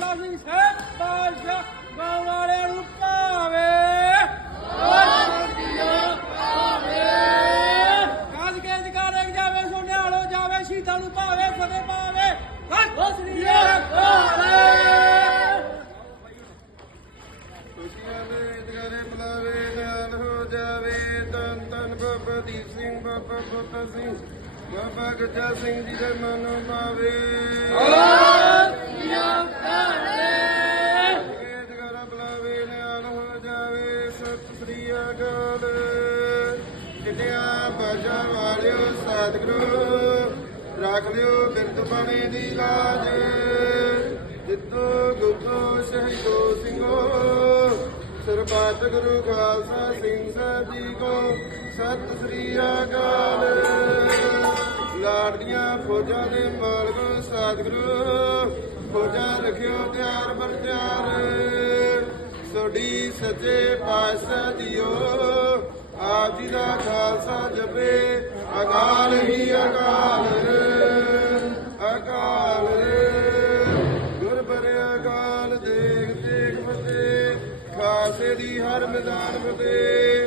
ਭਾਈ ਸਾਹਿਬ ਬਾਦਸ਼ਾਹ ਗਾਉਣ ਵਾਲਿਆਂ ਨੂੰ ਭਾਵੇ। ਕਾਜ ਕੇ ਜਗਾਰੇ ਜਾਵੇ ਸੋਨਿਆਲੋ ਜਾਵੇ ਸ਼ੀਤਾਂ ਨੂੰ ਭਾਵੇ, ਫਤਿਹ ਪਾਵੇ। ਸਤਿ ਸ੍ਰੀ ਅਕਾਲ ਖੁਸ਼ੀਆਂ ਦੇ ਜਗਰੇ ਬੁਲਾਵੇ ਨਾਲ ਹੋ ਜਾਵੇ ਤਨ ਤਨ ਬਾਬਾ ਦੀਪ ਸਿੰਘ, ਬਾਬਾ ਬੋਤਾ ਸਿੰਘ, ਬਾਬਾ ਗੱਜਾ ਸਿੰਘ ਜੀ ਦੇ ਮਨ ਪਾਵੇ ਸਤਿਗੁਰੂ, ਰੱਖ ਲਿਓ ਬਿਰਤ ਬਾਣੇ ਦੀ ਲਾਜ। ਜਿੱਤੋ ਗੁੱਤੋ ਸ਼ਹੀਦੋ, ਸਿੰਘੋ। ਸਰਬੱਤ ਗੁਰੂ ਖਾਲਸਾ ਸਿੰਘ ਸਾਹਿਬ ਜੀ ਕੋ ਸਤਿ ਸ੍ਰੀ ਅਕਾਲ। ਲਾੜੀਆਂ ਫੌਜਾਂ ਦੇ ਮਾਲਕੋ, ਸਤਿਗੁਰੂ, ਫੌਜਾਂ ਰਖਿਓ ਤਿਆਰ ਬਰ ਤਿਆਰ। ਸੋਡੀ ਸੱਚੇ ਪਾਤਸ਼ਾਹ ਜੀਓ, ਆਪ ਜੀ ਦਾ ਖਾਲਸਾ ਜਪੇ। ਅਕਾਲ ਹੀ ਅਕਾਲ ਅਕਾਲ ਗੁਰ ਅਕਾਲ ਦੇਖ ਦੇਖ ਫਤੇ ਖਾਸੇ ਦੀ ਹਰ ਮੈਦਾਨ ਫਤੇ